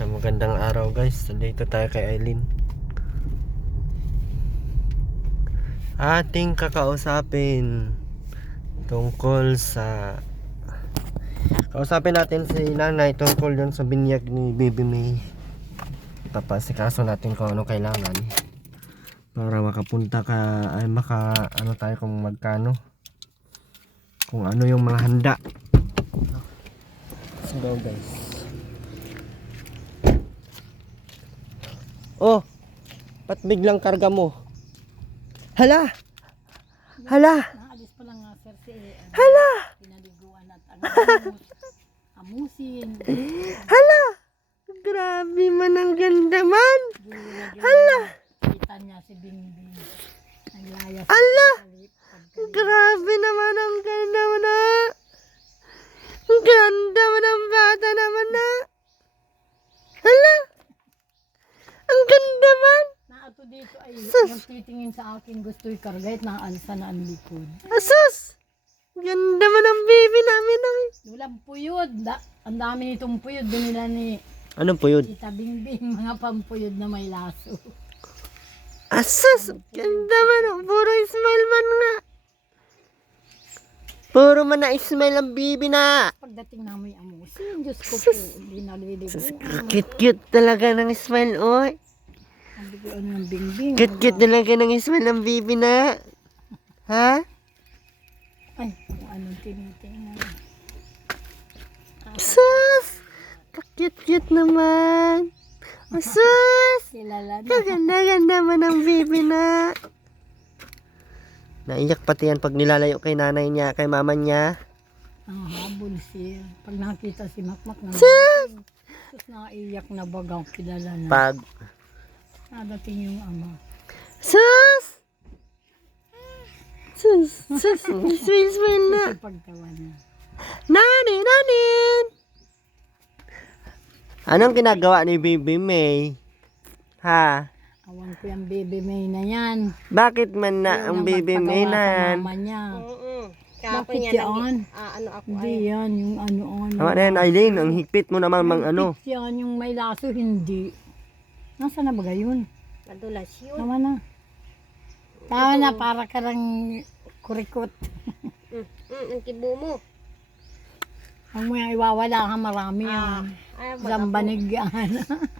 Sa magandang araw guys, dito tayo kay Aileen. Ating kakausapin tungkol sa kausapin natin si nanay tungkol dun sa binyag ni Baby May. Papasikaso natin kung ano kailangan para makapunta ka ay ano tayo kung magkano, kung ano yung mga handa. Let's go guys. Oh, ba't biglang karga mo? Hala! Hala! Naalis pa lang nga sir si Hala! pinaliguan at amusin. Hala! Grabe man, ang ganda man! Hala! Kita niya si Bingbing. Naglayas. Hala! Grabe naman, ang ganda man na! Ang ganda man ang bata naman na! Hala! Ang ganda man! Naato dito ay nagtitingin sa akin, gusto'y kargayt na alsa na ang likod. Asus! Ganda man ang baby namin ay! Walang puyod. Ang dami nitong puyod. Binila ni Anong puyod? Tita Bingbing, mga pampuyod na may laso. Asus! Ganda man! Puro smile man nga! Puro man na smile ang baby na! Pagdating na may amusin, Diyos ko po, hindi naliligo. Cute-cute talaga ng smile, oy! Ang bigyan ng Bingbing. Cute-cute talaga ng smile ng baby na! Ha? Ay, kung anong tinitingnan. Sus! Cute-cute naman! Asus! Kilala na. Kaganda-ganda man ang baby na! Naiyak pati yan pag nilalayo kay nanay niya, kay mama niya. Ang habol siya. Pag nakita si Makmak na Sus! sus, naiyak na bagang kilala na. Pag... Nadating yung ama. Sus! Sus! Sus! Smile na! Kasi pagtawa niya. Nanin! Anong ginagawa ni Baby May? Ha? Awan ko yung baby May na yan. Bakit man na ang Baby May na Sa yan? mama niya. Kahapon Bakit yan, yan? ano ako Hindi ay. yan, yung ano. Tama na yan, Aileen. Ang higpit mo naman mang ano. Bakit yan, yung may laso, hindi. Nasaan na ba yun? Nadulas yun. Tama na. Tama na, para ka lang kurikot. Ang kibo mo. Ang mo yung iwawala ka, marami yan. Ay, Isang banig yan.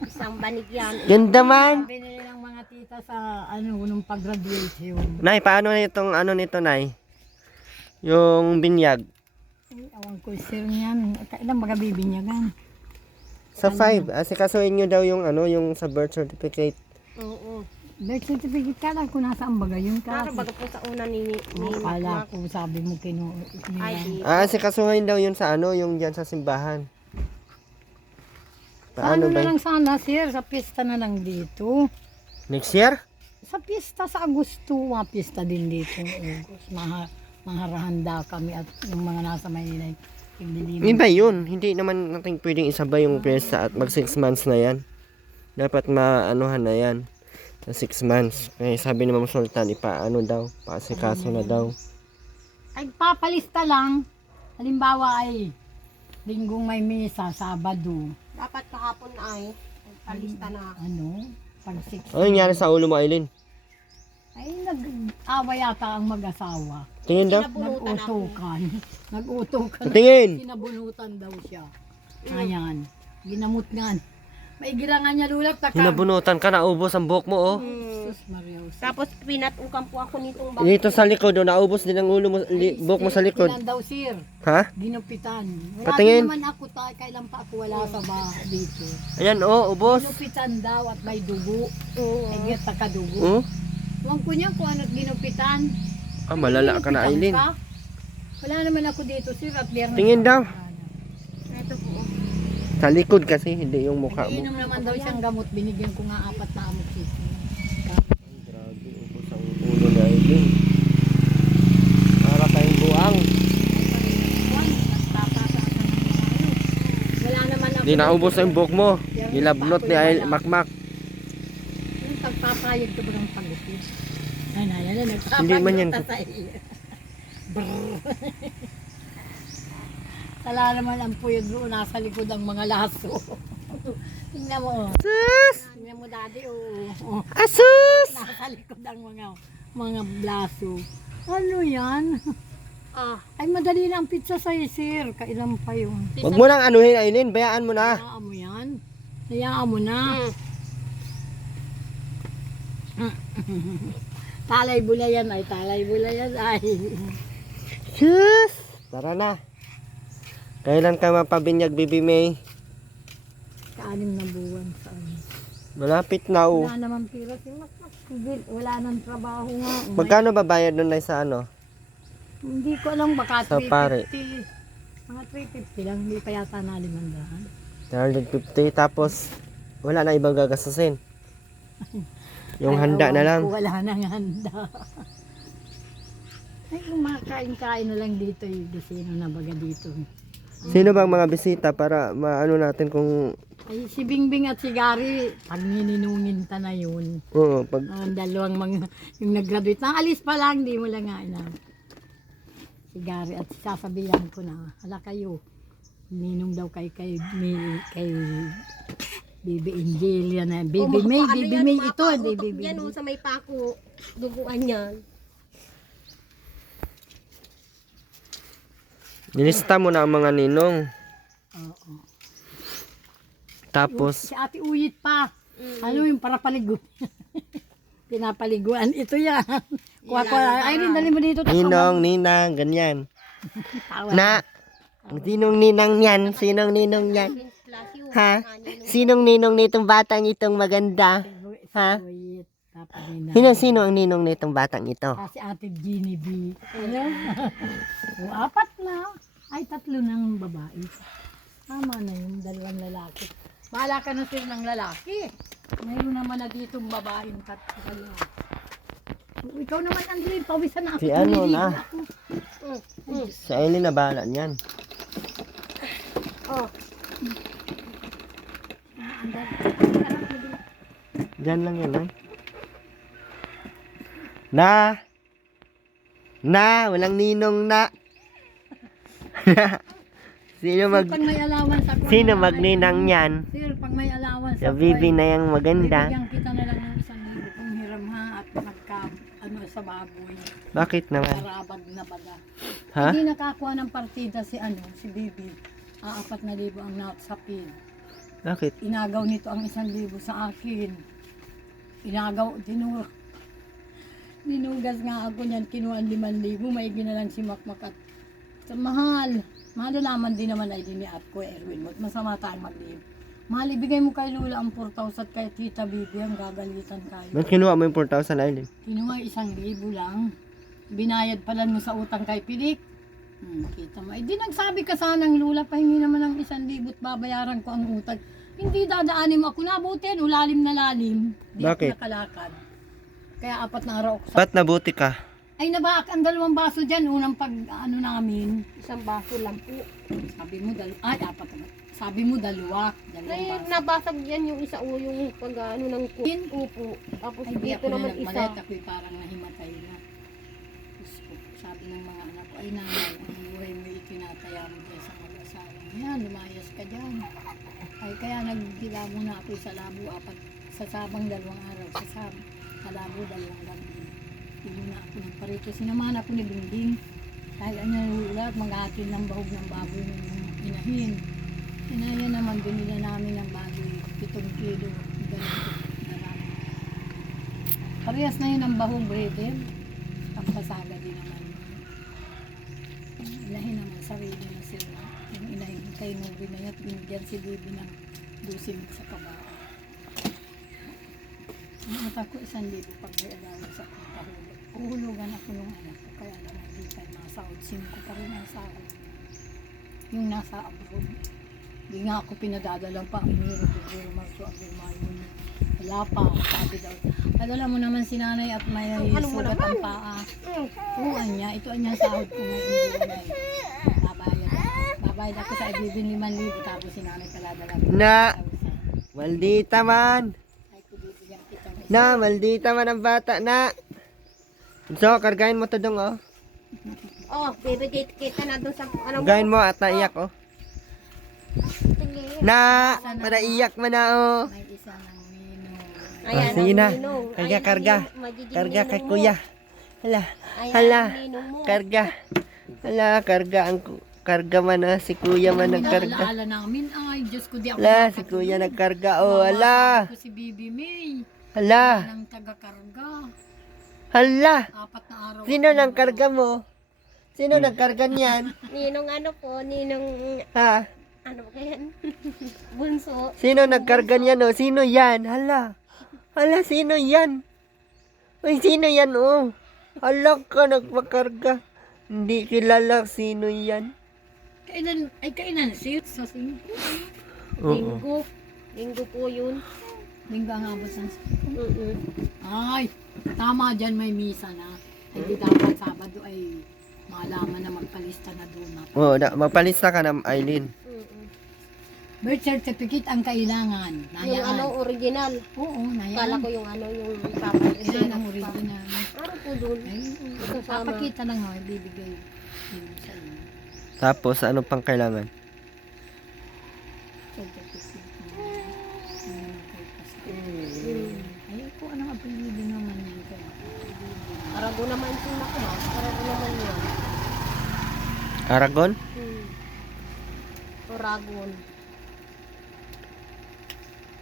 Isang banig yan. Ganda man! Binili ng mga tita sa nung pag-graduation. Nay, paano na itong ano nito, Nay? Yung binyag. Ay, awan ko sir niyan. Kailan baga bibinyagan? Sa 5. Asikasuhin nyo daw yung ano, yung sa birth certificate. Oo. Birth certificate ka lang kung nasaan baga yun ka. Para baga po sa una ni Akala ko sabi mo Ay, di. Asikasuhin daw yun sa ano, yung dyan sa simbahan. Paano Paano na ba? lang sana sir? Sa pista na lang dito. Next year? Sa pista sa Agosto, mga pista din dito. August. Maharahanda kami at yung mga nasa Maynilay. Iba yun. Hindi naman natin pwedeng isabay yung piyesta at mag 6 months na yan. Dapat maanuhan na yan. Sa 6 months. Kaya sabi ni Ma'am Sultan, ipaano daw. Paasikaso na daw. Ay, papalista lang. Halimbawa ay linggong may misa, Sabado. Dapat kahapon ay palista na. Ano? Pag 6. Ano nangyari sa ulo mo, Aileen? Ay, nag-awa yata ang mag-asawa. Tingin daw? Nag-utukan. Nag-utukan. Tingin! Sinabunutan daw siya. Ayan. Ginamot nga. May gilangan niya lulak. Hinabunutan ka, naubos ang buhok mo, oh. Sus Maria. Tapos pinatukan po ako nitong bag. Dito sa likod, oh, naubos din ang ulo mo, buhok mo sa likod. Ginan daw sir. Ha? Ginupitan. Wala Patingin. din naman ako tayo. Kailan pa ako wala sa bahay dito. Ayan, oh, ubos. Ginupitan daw at may dugo. Oo. Ay, git kadugo. Oh? Huwag ko niya kung ano't ginupitan. Ah, malala ka na, Aileen. Ginupitan ka? Wala naman ako dito sir at biyernes. Tingin daw. Ito po. Sa likod kasi, hindi yung mukha mo. Inom naman daw siyang gamot. Binigyan ko nga 4 na amok sisi. Grabe, ubos ang ulo ni Aileen. Para tayong buang. Wala naman ako. Hindi naubos ang buhok mo. Nilabnot ni Makmak. Yung pagpapayag ko ba ng pagupit? Ay, nagpapayag Hindi man yan. sa iyo. Brrr. Wala naman ang puyod doon, nasa likod ang mga laso. Tingnan mo. Oh. Sus! Tingnan mo daddy. Oh. Asus! Nasa likod ang mga blaso. Ano yan? Ah, Ay madali na ang pizza sa sir. Kailan pa yun? Huwag mo nang anuhin, Aileen. Bayaan mo na. Hayaan mo yan. Hayaan mo na. Talay bulayan ay. Talay bulayan ay. Sus! Tara na. Kailan ka mapabinyag, Bibi May? Kaanim na buwan sa ano. Malapit na, oh. Wala naman pira si Makmakbil. Wala nang trabaho nga. Magkano ba bayad nun ay sa ano? Hindi ko alam baka Sa 350. pare. Mga 350 lang. Hindi pa yata na 500. 350. Tapos, wala na ibang gagastusin. Yung Ay, handa na ewan lang. ko, wala nang handa. Ay, kumakain-kain na lang dito yung sino na baga dito. Sino bang mga bisita para maano natin kung... Ay, si Bingbing at si Gary, pag nininungin ta na yun. Oo, pag... Ang dalawang mga, yung nag-graduate na, alis pa lang, di mo lang nga ina. Si Gary at sasabihan ko na, hala kayo, ninong daw kay Bibi Angelia na, Bibi May, Bibi May ito, hindi Bibi yan May. sa may pako. Duguan yan. Nilista mo na ang mga ninong. Oo. Tapos, Si Ate Uyit pa. Ano yung para paligo? Pinapaliguan. Ito yan. Kuha. Ay, rin, dali mo dito. ninong, ninang, ganyan. Tawa. Na, sinong ninang yan? Sinong ninong yan? Plus yung Ha? Sinong ninong nitong batang itong maganda? Ha? Uyit. Papalina. Sino ang ninong nitong batang ito? Kasi Ate Jeannie B. Ano? O, 4 na. Ay, 3 ng babae. Tama na yung 2 lalaki. Bahala ka na sir ng lalaki. Ngayon naman na ditong babaeng 3 kayo. Ikaw naman, Andrea, pawisan na ako. Si ano Naliligo na? ako. Sa Aileen na bahala niyan. Oh, Diyan lang yan, ay. Walang ninong na. Sino Pag may allowance ako. sino magninang yan? Sir, pag may allowance Sa ako. Bibi ay- na yung maganda. Bibigyan kita na lang ng 1,000 kung hiram ha at sa baboy. Bakit naman? Karabag na baga. Ha? Hindi nakakuha ng partida si Bibi. 4,000 ang not sa pin. Bakit? Inagaw nito ang 1,000 sa akin. Dinugas nga ako niyan, kinuha ang 5,000. May ginalang si Makmak at sa mahal. Malalaman din naman ay din ni Atko Erwin mo. Masama tayong mag-live. Mahal, ibigay mo kay Lula ang 4,000 kay Tita Bibi, ang gagalitan kayo. Ba't kinuha mo yung 4,000 Aileen? Kinuha 1,000 lang. Binayad pala mo sa utang kay Pilik. Kita mo. Eh di nagsabi ka sanang Lula, pahingi naman ng 1,000 at babayaran ko ang utang. Hindi dadaanin mo ako. Nabutin, ulalim na lalim. Di Bakit? ako nakalakad. Kaya 4 na araw ako sa... Ba't nabuti ka? Ay nabaak ang 2 baso dyan. Unang namin. isang baso lang po. Sabi mo 2. Ay, 4 na. Sabi mo 2. 2 Ay, baso. nabasag yan yung isa o yung pag ano ng Yun. upo. Tapos Ay, di dito ako na naman nagmalit. isa. Ako'y parang nahimatay na. Diyos ko, sabi ng mga anak ko, ay nanay, ang buhay mo itinataya mo dyan sa mag-asawa. Yan, lumayas ka dyan. Ay, kaya nagdila muna ako sa labo, sa sabang 2 araw. Sa labo, 2 gabi. Hindi na ako nagparito. Sinamahan ako ni Bingbing. Dahil ano ulat, mag-atin ng bahog ng baboy ng inahin. Inahin naman, binila namin ng baboy, 7 kilo. Ganun. Parehas na yun ang bahog, brother. Pampasaga din naman. Inahin naman, sarili na sila. Yung inahin kay Nubi na yan, binigyan si Bibi ng 12 sa kabaho. Nakita ko 1,000 pag may allowance sa pagkahulog. Uhulugan ako nung anak ko, kaya lang hindi tayo masahod. 5 pa rin ang sahod. Yung nasa abroad. Hindi nga ako pinadadalang pa. Iniro, Pedro, Marco, Abirmayo. Wala pa. Sabi daw, padala mo naman si nanay at may Ano mo sugat ang naman? paa. Oo, anya. Ito anya sahod ko ngayon. Babayad ako sa ibibin 5,000. Tapos si nanay paladala. Na! Maldita man! Ay, kubibigyan kita. Na, maldita man ang bata na! So, kargahin mo to dong, oh. Oh, bibigay kita na doon sa ano mo. Kargahin mo at naiyak, oh. Tingin Na, para iyak man na oh. May isa ng ninong. Ayan, sige na. ang ninong. Karga, Ayan ang karga. magiging Karga kay ninong mo. kuya. Hala, Ayan hala. ang ninong mo. Karga. Hala, karga ang karga man na si kuya man nagkarga. Alaala namin, ay, Diyos ko, di ako Hala, si nakatulog. kuya nagkarga oh. Wawa Hala. sabi ko si Bibi May. Hala. Nang taga-karga. Hala. 4 na araw. Sino nang karga mo? Sino nagkarga niyan? Ninong ano po, ninong, Ha? ano ba yan? Bunso. Sino nagkarga niyan oh? Sino yan? Hala. Hala, sino yan? Uy, sino yan oh? Hala ka, nagpakarga. Hindi kilala sino yan. Kailan, sir? Sa 5. Oo. Linggo. Linggo po yun. Linggo ang abot ng Mm-mm. Ay, tama dyan, may misa na. Ay, di dapat Sabado ay malaman na magpalista na doon. Oo, magpalista ka na, Aileen. Mm-mm. Birth certificate ang kailangan. Yung Nayaan. ano, original. Oo, Kala nayaan. ko yung ano, yung Yan paparesin ang original. Ano po dun? Ay, Kasama. papakita lang ako, ibibigay din sa inyo. Tapos, ano pang kailangan? Certificate mo. Mm. Ay, kung anong apelido naman yan kaya. Arago naman si Makma. Arago naman yun. Aragon? Oragon.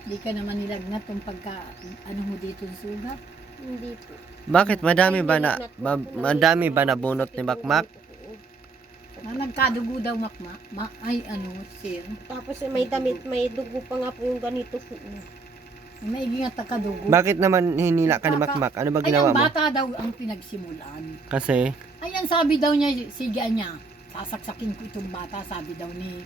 Di ka naman nilagnat kung pagka, ano mo dito sugat. Hindi po. Bakit? Madami ba na, madami ba na bunot ni Makmak? Na nagkadugo daw makma. Ay, ano, sir. Tapos may damit, may dugo pa nga po yung ganito po. May maigi nga takadugo. Bakit naman hinila ka ni Makmak? Ano ba Ay, ginawa ang mo? bata daw ang pinagsimulan. Kasi, Ayan, sabi daw niya, sige niya, sasaksakin ko itong bata, sabi daw ni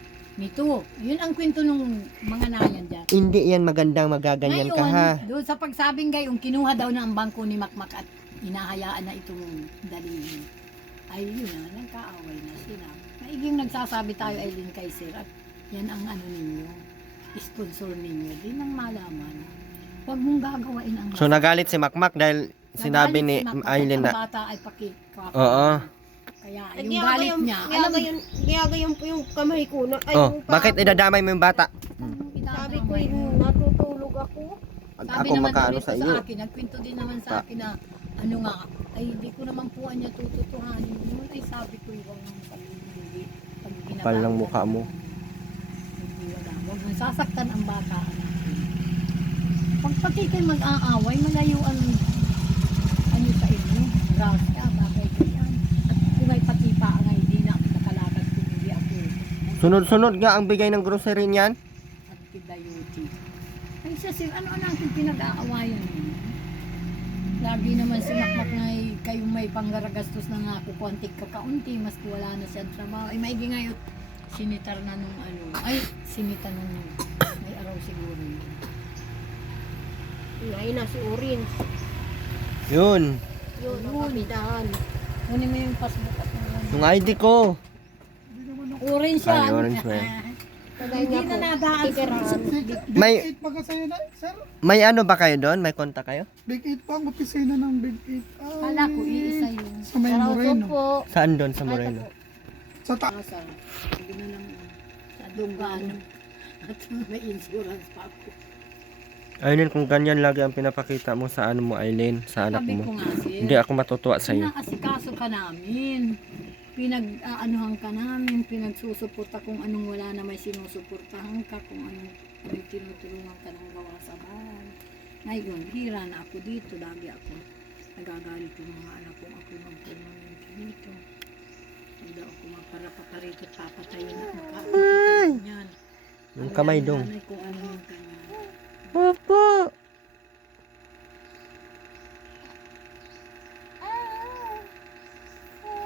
Tu. Yun ang kwento nung mga nayan dyan. hindi yan magandang magaganyan ka ha. doon sa pagsabing gayong kinuha daw na ang bangko ni Makmak at inahayaan na itong dalhin. Ay, yun na, nagkaaway na sila. Maiging nagsasabi tayo, Aileen, kay Sir, at yan ang ano ninyo, sponsor ninyo, din ang malaman. Huwag mong gagawain ang So, nagalit si Makmak dahil sinabi ni Aileen Ang na, bata ay pakikwapo. Oo. Kaya yung galit niya, alam mo, Gagayon po yung kamay ko. Na, ay, oh, yung paa bakit ko. idadamay mo yung bata? Sabi ko yung natutulog ako. Pag sabi ako naman makaano dito sa iyo. akin, nagkwento din naman sa akin na, ano nga, ay hindi ko naman po niya tututuhanin yun. Ay sabi ko, iwang nang sabihin, hindi. Pag ginagawa Kapal ng mukha mo. Hindi wala. Huwag mong sasaktan ang bata. Pag pati kayo mag-aaway, malayo ang ano sa inyo. Grasya, bagay ko yan. At kung may pati pa nga, hindi na ako nakalagat kung hindi ako. Sunod-sunod nga ang bigay ng grocery niyan. Antibiotic. Ay siya, sir, ano natin pinag-aawayan ninyo? Lagi naman si Makmak nga kayong may panggaragastos na nga kukuntik kakaunti, mas wala na siyang trabaho. Ay maigi ngayon, sinitar na nung ano, ay sinita nung may araw siguro yun. Ngayon na si Orin. Yun. Yun, ang kapidahan. Kunin mo yung passbook at yung Yung ID ko. orange siya. Ay, orange ba yan? Kagaya Hindi nga na po. nadaan sa Titirahan. May, Big 8 pa sa'yo na, sir. may ano ba kayo doon? May kontak kayo? Big 8 pa ang opisina ng Big 8. Ay, Kala ko iisa yun. Sa may Sarauso Moreno. po. Saan doon sa Moreno? Sa ta- Asa, hindi na lang sa Dugano. At may insurance pa ako. Aileen, kung ganyan lagi ang pinapakita mo sa ano mo, Aileen, sa anak Sabi ko mo. nga sir. Hindi ako matutuwa sa iyo. Pinakasikaso ka namin. Pinag-aanuhan ka namin, pinagsusuporta kung anong wala na may sinusuportahan ka, kung anong tinutulungan ka ng gawa sa bahay. Ngayon, hira na ako dito, lagi ako nagagalit yung mga anak kong ako mag-permanente dito. Hindi ako magparapaparito, papatayin at makapatayin yan. Yung kamay dong. Kung ano yung kanya. Opo.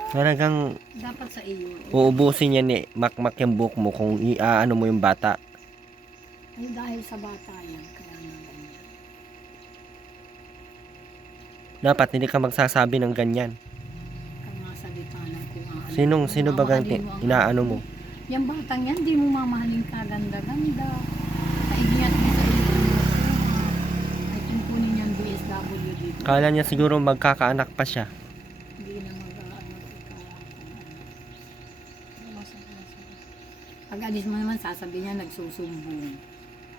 Talagang Dapat sa iyo. uubusin niya ni Makmak yung buhok mo kung iaano mo yung bata. Ay dahil sa bata yan, kaya naman yan. Dapat hindi ka magsasabi ng ganyan. Kamasalita ng kung ano. Sino ba gang inaano mo? Yung batang yan, di mo mamahalin kaganda-ganda. Kaigiyat mo sa iyo. Ay tungkunin niyang DSWD. Kala niya siguro magkakaanak pa siya. Hindi na mag-ano ikaw. Pag alis mo naman, sasabihin niya nagsusumbong.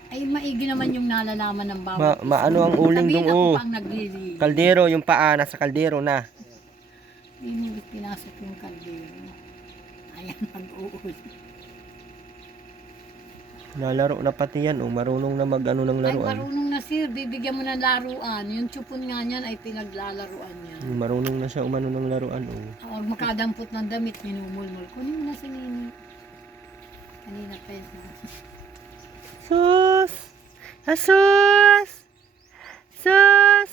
Ay, maigi naman yung nalalaman ng bawat Ano ang uling sabihin dong, ako oh. pang nagliligo. Kaldero, yung paa, nasa kaldero na. Hindi pinasok yung kaldero. Ayan, mag-uul. Nalaro na pati yan, oh. Marunong na mag-ano ng Ay, laruan. marunong na sir. Bibigyan mo ng laruan. Yung tsupon nga niyan ay pinaglalaruan niya. Marunong na siya umano ng laruan, oh. Huwag makadampot ng damit, minumulmul. Kunin mo na si Nini. Kanina pa yun. Sus! Asus! Sus!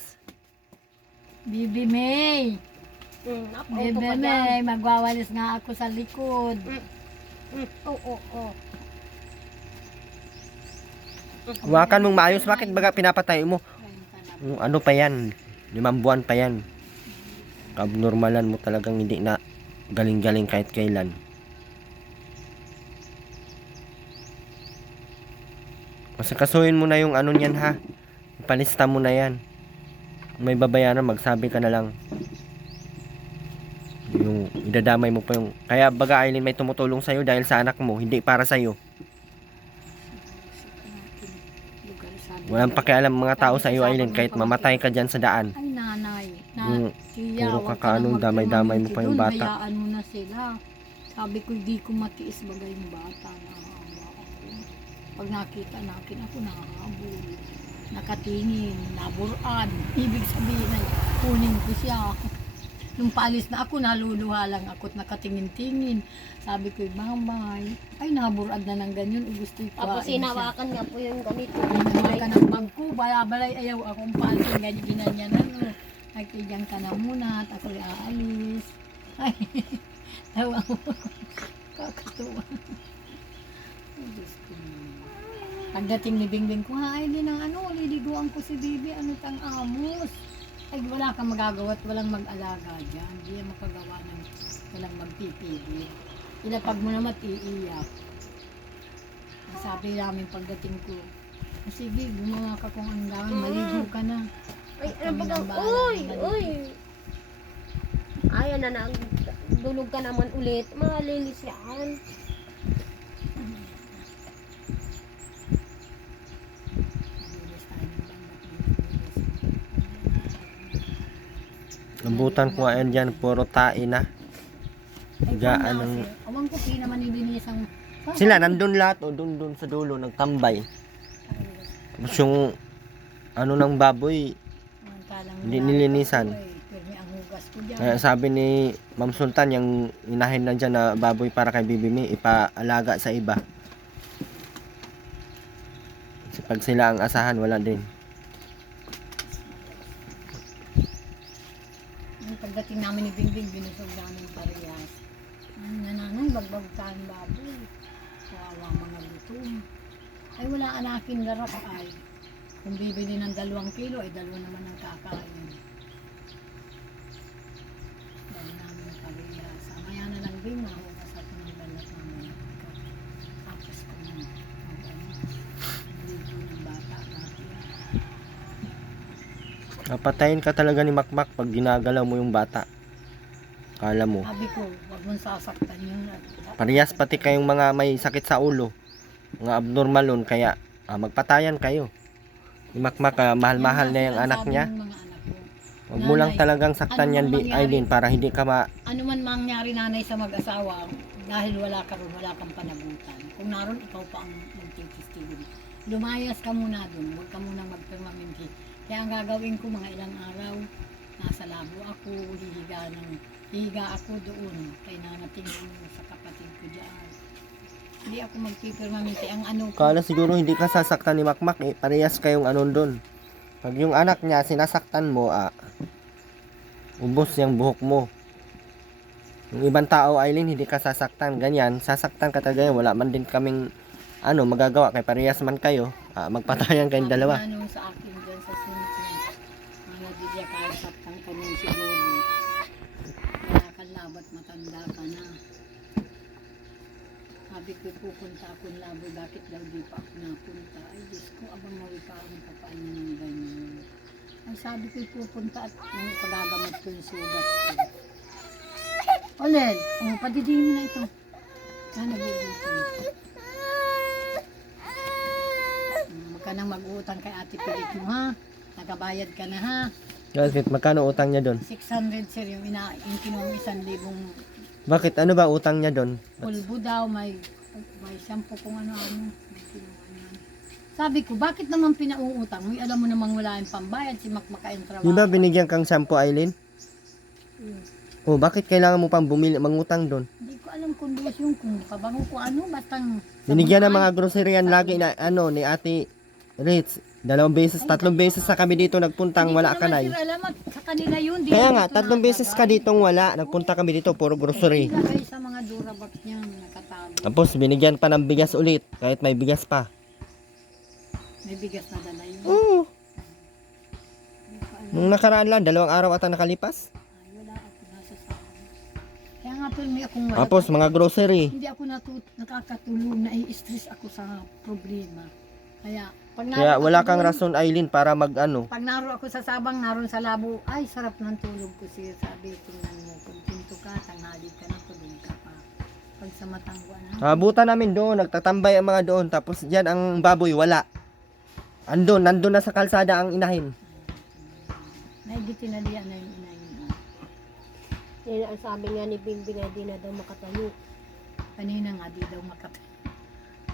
Bibi May! Napauto Bibi ka dyan. May, magwawalis nga ako sa likod. Oo. Hawakan mong maayos, bakit baga pinapatay mo? Ayun ka na. Ano pa yan? 5 buwan pa yan. Abnormalan mo talagang hindi na galing-galing kahit kailan. Kasi kasuhin mo na yung ano niyan ha. Palista mo na yan. May babayaran, magsabi ka na lang. Yung idadamay mo pa yung... Kaya baga Aileen, may tumutulong sa'yo dahil sa anak mo, hindi para sa'yo. Lugar, sabi Walang ko, pakialam mga tao sa iyo Aileen, kahit mamatay ka dyan sa daan. Ay nanay, Puro huwag ka ka kaanong nang damay-damay mo magpamangkin pa yung doon, bata. Hayaan mo na sila. Sabi ko, di ko matiis bagay yung bata. Naawa ako. Pag nakita natin ako, nakahabol. Nakatingin, naburan. Ibig sabihin ay, kunin ko siya. Nung paalis na ako, naluluha lang ako at nakatingin-tingin. Sabi ko, mamay, ay naburad na ng ganyan. Gusto ko Tapos kuhain siya. hinawakan nga po yung ganito. Hinawakan ka ng bangko, balay ayaw akong paalis. Ganyan na. Ay, kaya ka na muna at ako'y aalis. Ay, tawa mo. Kakatuwa. Ay, Diyos ko. Pagdating ni Bingbing ko, ay, din ang liliguan ko si Bibi, ano tang amos. Ay, wala kang magagawa at walang mag-alaga dyan. Hindi yan makagawa ng walang magpipigil. Ilapag mo naman, iiyak. Sabi namin pagdating ko, sige, gumawa ka kung ang gawin, maligo ka na. Ay, ano ba daw? Uy! Ayan na, dulog ka naman ulit. Malinis yan. Malinis tayo ng bandak, Lambutan ko nga yan dyan, puro tae na. Ay, Gaan kung ng... nasi, awang ko, naman nilinisang... Sila nandun lahat, o dun sa dulo, nagtambay. Tapos yung ano ng baboy, hindi nilinisan. Pirmi ang hugas ko dyan. Kaya sabi ni Ma'am Sultan, yung inahin na dyan na baboy para kay Bibi May, ipaalaga sa iba. Kasi pag sila ang asahan, wala din. Yung pagdating namin ni Bingbing, binusog namin parehas. Nananay, bagbag tayo baboy. Kawawa mga luto. Ay wala anaking larap ay. Kung bibili ng 2 kilo, ay 2 naman ang kakain. Dahil namin parehas. Maya na lang din, mahugas ako ng balat namin. Tapos ko na ligo ng bata natin. Napatayin ka talaga ni Makmak pag ginagalaw mo yung bata. Kala mo. Sabi ko, wag mong sasaktan yun. Parehas pati kayong mga may sakit sa ulo. Mga abnormal nun, kaya magpatayan kayo. Ni Makmak, mahal-mahal na yung anak niya. Huwag mo lang talagang saktan yan, Aileen, para hindi ka Ano man mangyari nanay sa mag-asawa, dahil wala ka ron, wala kang panagutan. Kung naroon, ikaw pa ang magtitistigil. Lumayas ka muna dun, huwag ka muna magpermanente. Kaya ang gagawin ko, mga ilang araw, nasa labo ako, hihiga ako doon. Kaya nanatingin sa kapatid ko dyan. Hindi ako magpipirmamente. Ang ano ko, Kala siguro hindi ka sasaktan ni Makmak, parehas kayong anon doon. Pag yung anak niya sinasaktan mo, ubos yung buhok mo. Yung ibang tao, Aileen, hindi ka sasaktan. Ganyan, sasaktan ka talaga yan. Wala man din kaming magagawa. Kay parehas man kayo. Magpatayan kayong dalawa. sabi nga nung sa akin dyan sa Sinti, mga bigya kaya saktan ka nun siguro. Kaya ka labat, matanda ka na. Sabi ko, pupunta akong labo, bakit daw di pa ako napunta? Ay, Diyos ko, abang nawikaan pa pa niya ng ganyan. Ay, sabi ko, pupunta at nang pagagamot ko yung sugat ko. Olel, padidihin mo na ito. Kaya nagugutom. nang mag-uutang kay Ate Pilit mo ha. Nagabayad ka na ha. Bakit? Magkano utang niya doon? 600 sir yung kinuha 1,000 Bakit? Ano ba utang niya doon? pulbo daw, may shampoo kung ano-ano. May kinuha niya. Sabi ko, bakit naman pinauutang mo? Alam mo namang wala yung pambayad, si Makmakain trabaho. Di ba binigyan kang 10, Aileen? Oh, bakit kailangan mo pang bumili, mangutang doon? Hindi ko alam kung dos yung kung pabango ko ano, basta Binigyan ng mga grocery yan lagi na ano ni Ate Ritz. 2 beses, 3 beses na kami dito nagpuntang wala ka na. Alam at sa kanila yun. Di Kaya yan nga, dito 3 beses ka ditong wala. Nagpunta kami dito, puro grocery. Ilagay sa mga Durabox niya, nakatago. Tapos binigyan pa ng bigas ulit, kahit may bigas pa. May bigas na dala yun. Oo. Hindi ko alam. Nung nakaraan lang, 2 araw ata nakalipas. Ay, wala ako nasa sahod. Kaya nga po, may akong wala. Tapos mga grocery. Hindi ako nakakatulong, nai-stress ako sa problema. Kaya, pag Kaya naroon wala ako kang doon, rason, Aileen, para mag-ano. pag naroon ako sa Sabang, naroon sa Labo, ay, sarap ng tulog ko siya. Sabi, tingnan mo, kung pinto ka, tanghali ka na, tulog ka pa. Pag sa Matangwa na, Abutan namin doon, nagtatambay ang mga doon. Tapos diyan ang baboy, wala. Nandun na sa kalsada ang inahin. naigitinalian na yung ina yun. Yan ang sabi nga ni Bingbing ay di na daw makatayo. Kanina nga, di daw makatayo.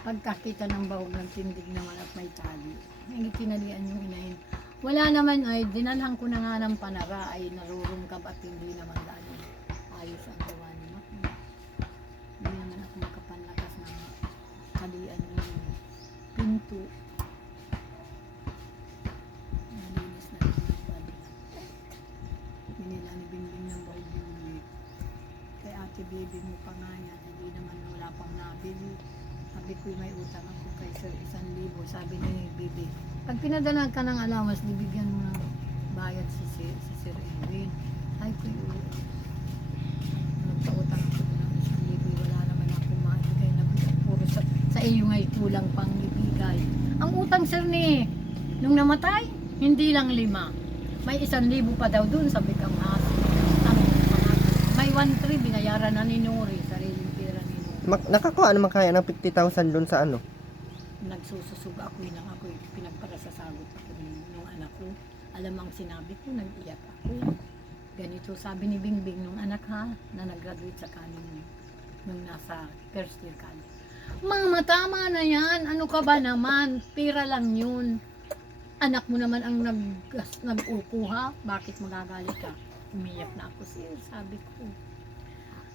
Pagkakita ng bahog ng tindig naman at may tali, naigitinalian yung inahin. Wala naman ay, dinalhan ko na nga ng panara ay narurungkab at hindi naman lalo. Ayos ang gawa ni Mak. Hindi naman ako makapanlakas na kalian yung pinto. Nalinis na rin ang bali. Binila ni Bingbing ng bahog yung ulit. Kay Ate Baby mo pa nga yan, hindi naman wala pang nabili. Sabi ko may utang ako kay Sir 1,000. Sabi ni Bibi, pag pinadala ka ng allowance, bibigyan mo ng bayad si Sir Edwin. Ay ko yun. Nagpautang ako ng 1,000. Wala naman ako maibigay na puro sa iyo ngay kulang pang ibigay. Ang utang sir ni, nung namatay, hindi lang 5. May 1,000 pa daw dun sa Bikang Hati. May 1,300 binayaran na ni Nuri, sariling pera ni Nuri. Nakakuha naman kaya ng 50,000 doon sa ano. Nagsususog ako yun ako pinagparasasagot ako nung anak ko. Alam ang sinabi ko, nag-iyak ako. Ganito sabi ni Bingbing nung anak ha, na nag-graduate sa kanin nung nasa first year college. Mama, tama na yan. Ano ka ba naman? Pira lang yun. Anak mo naman ang nag-ukuha. Bakit magagalit ka? Umiyak na ako siya. Sabi ko,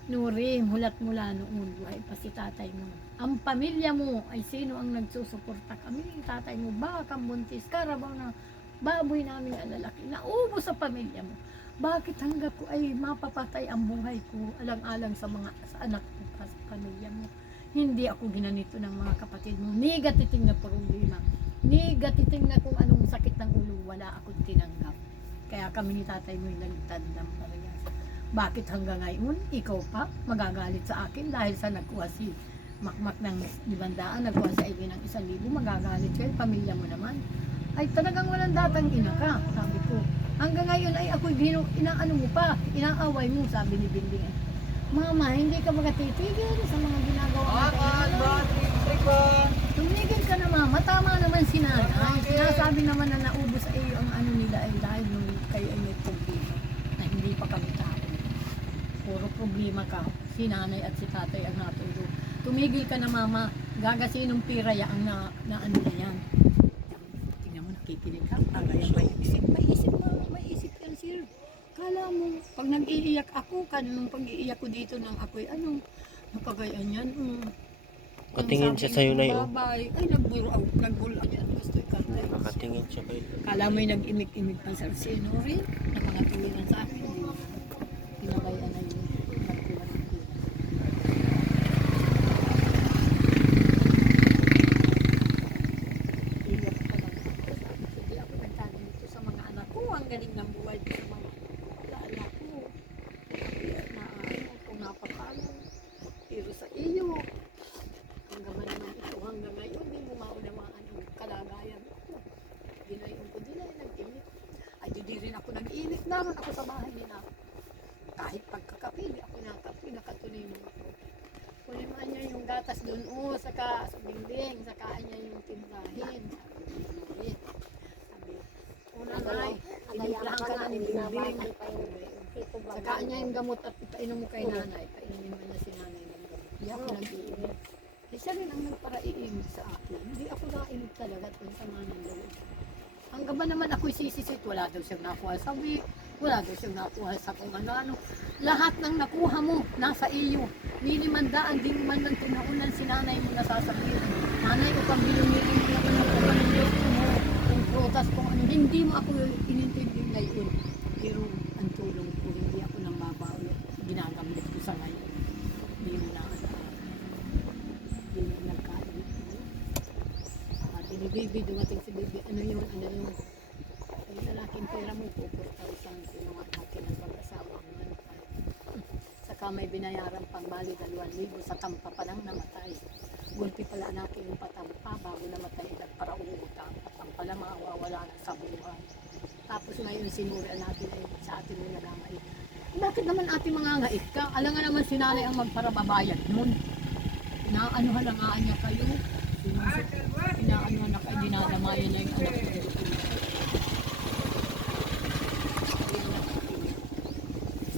Nuri, mulat mula noon, buhay pa si tatay mo. Ang pamilya mo ay sino ang nagsusuporta kami? Tatay mo, baka buntis, karabaw na baboy namin ang lalaki. Naubos sa pamilya mo. Bakit hanggang ko ay mapapatay ang buhay ko alang-alang sa anak ko sa pamilya mo? Hindi ako ginanito ng mga kapatid mo. Negatiting na problema. Negatiting na kung anong sakit ng ulo, wala akong tinanggap. Kaya kami ni tatay mo yung nagtandang parehas. Bakit hanggang ngayon, ikaw pa magagalit sa akin dahil sa nagkuha si Makmak ng 500, nagkuha sa Edwin ng 1,000, magagalit kayo, pamilya mo naman. Ay talagang walang datang ina ka, sabi ko. Hanggang ngayon ay ako inaano mo pa, inaaway mo, sabi ni Bingbing. Mama, hindi ka magatitigil sa mga ginagawa mo. Tumigil ka na mama, tama naman si nanay. Sinasabi naman na naubos sa iyo ang ano nila ay dahil nung kayo ay may problema na hindi pa kami tao. Puro problema ka, si nanay at si tatay ang natulog. Tumigil ka na mama, gagasinong pira ya ang na ano na yan. Tingnan mo, nakikinig ka, tagayan may isip yan sir. Kala mo, pag nag-iiyak ako, kanong pag-iiyak ko dito ng ako'y anong nakagayaan yan. Katingin siya sa'yo na yun. Babay, ay nagbula yan, gusto ikantay. Nakatingin siya kayo. Kala mo'y nag-imik-imik pa sa Sinori, na mga tuliran sa akin. Pinabayaan na yun. Nagkuha ng pira. Iyak pa lang ako. Hindi ako nagtanong dito sa mga anak ko. Ang galing ng buhay ko sa mga anak ko. Na kung napapalo. Pero sa iyo, hanggang naman ito, hanggang ngayon, hindi mo maunawaan ang kalagayan ko. Dinayon ko, nag-init. Ay, di rin ako nag-init. Naroon ako sa bahay nila. Kahit pagkakapili, ako nakatuloy mo ako. Kunin niya yung gatas doon, sa Bingbing, saka niya yung tindahin. Saka niya yung gamot at ipainom mo kay nanay. Painumin mo na si nanay ng gamot. Hindi ako nag-iinit. Eh, siya rin ang nagpara-iinit sa akin. Hindi ako nakainit talaga at ang sama ng loob. Ang gaba naman ako'y sisisit, wala daw siyang nakuha sa wala daw siyang nakuha sa kung ano-ano. Lahat ng nakuha mo, nasa iyo. Minimandaan, di man lang tinaunan si nanay mo nasasabihin. Nanay, upang binumili mo naman ng kapalilip mo, kung prutas, kung ano. Hindi mo ako inintindi ngayon. Pero ang tulong ko, hindi ako nang mabawi. Ginagamit ko sa ngayon. Hindi mo na hindi mo nagkain. Bibi, dumating si Bibi, ano yun, yung lalaking pera mo, 4,000, sinuha natin ang pag-asawa mo. Saka may binayaran pang bali 2,000 sa tampa pa lang namatay. Gulpi pala natin yung patampa bago namatay para uutang. Patampa lang mawawala na sa buhay. Tapos ngayon sinuria natin ay sa atin yung nagangait. Bakit naman ating mga ngait ka? Alam nga naman si nanay ang magparababayad nun. Inaanuhan na nga niya kayo. Inaanuhan na kayo, dinadamayan niya yung anak niya.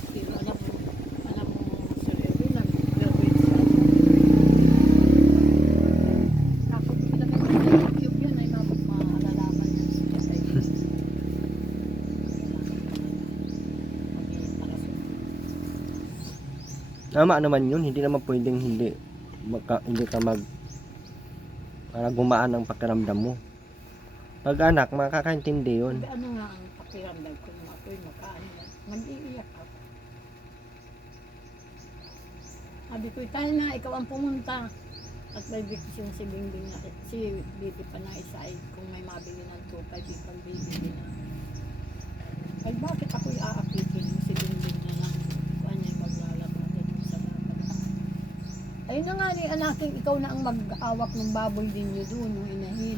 Pero alam mo, Sir Edwin, nag-graduate siya. Kapag talaga sa YouTube yan, ay maalalaman niya siya sa iyo. Tama naman yun, hindi naman pwedeng hindi ka para gumaan ang pakiramdam mo. Pag anak, makakaintindi yun. Ano nga ang pakiramdam ko nung ako'y makaano, nag-iiyak ako. Sabi ko, tayo na, ikaw ang pumunta. At may yung si Bingbing na, si Bibi pa na isa ay kung may mabili ng 2,500, ipang bibili na. Ay bakit ako'y aapitin yung si Bingbing na lang kung ano yung maglalabatan yung sa dapat. Ayun na nga ni anaking, ikaw na ang mag-awak ng baboy din nyo doon, nung inahin.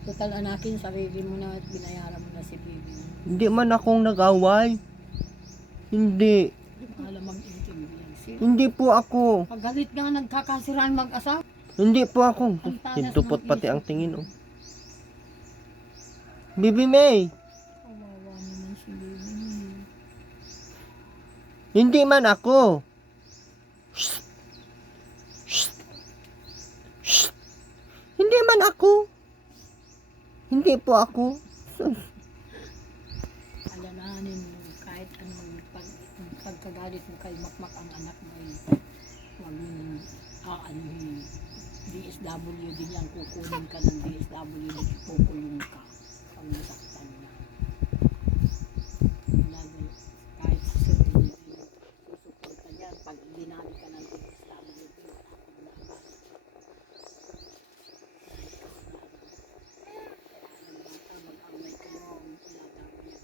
Total anakin, sarili mo na at binayaran mo na si Bibi. Hindi man akong nag-away. Hindi. Hindi ko alam mag-intindihan siya. Hindi po ako. Paggalit nga nagkakasiraan mag-asawa. Hindi po ako. Ang talas Tintupot ng pati isip. ang tingin, oh. Bibi May, Kawawa naman si Bibi. hindi man ako. Shh. Shh. Shh. Hindi man ako. Hindi po ako. Alalahanin mo kahit anong pagkagalit mo kay Makmak ang anak mo ay huwag mong aanuhin. DSW din yan, kukunin ka ng DSW, kukulong ka pag nasaktan na. Lalo, kahit si Sir Edwin susuporta niyan, pag binali ka ng DSW, mag-away kayo, ilagaw yan.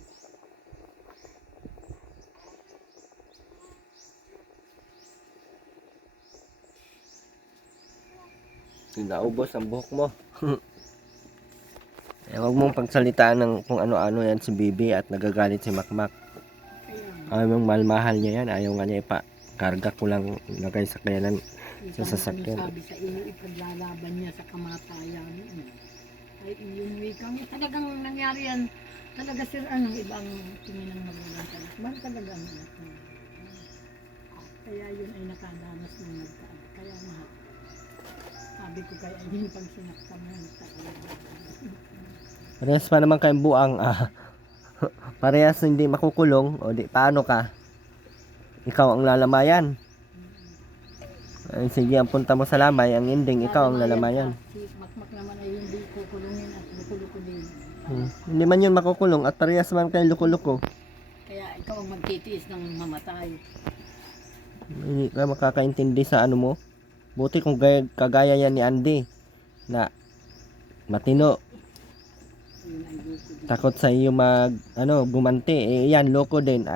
Naubos ang buhok mo. Eh, huwag mong pagsalitaan ng kung ano-ano yan si Bibi at nagagalit si Makmak. Ayaw mong mahal niya yan. Ayaw nga niya ipakarga ko lang lagay sa kayanan. Sa sasakyan. Sabi sa iyo, ipaglalaban niya sa kamatayan. Ay, yung wikang, talagang nangyari yan. Talaga sir, anong ibang tingin ng magulang talaga. Mahal talaga ang anak mo. Kaya yun ay nakadanas ng nagkaan. Kaya mahal. Sabi ko kaya yun pag sinaktan mo, talaga. Parehas pa naman kayong buang. Parehas hindi makukulong. O di, paano ka? Ikaw ang lalamayan. Ay, sige, ang punta mo sa lamay. Ang ending, ikaw ang lalamayan. Si Makmak naman ay hindi kukulungin at lukuluko din. Hindi man yun makukulong at parehas man kayong luko-luko. Kaya ikaw ang magtitiis ng mamatay. Hindi ka makakaintindi sa ano mo. Buti kung kagaya yan ni Andy na matino. Yun ay loko din. Takot sa iyo gumanti. Eh yan, loko din.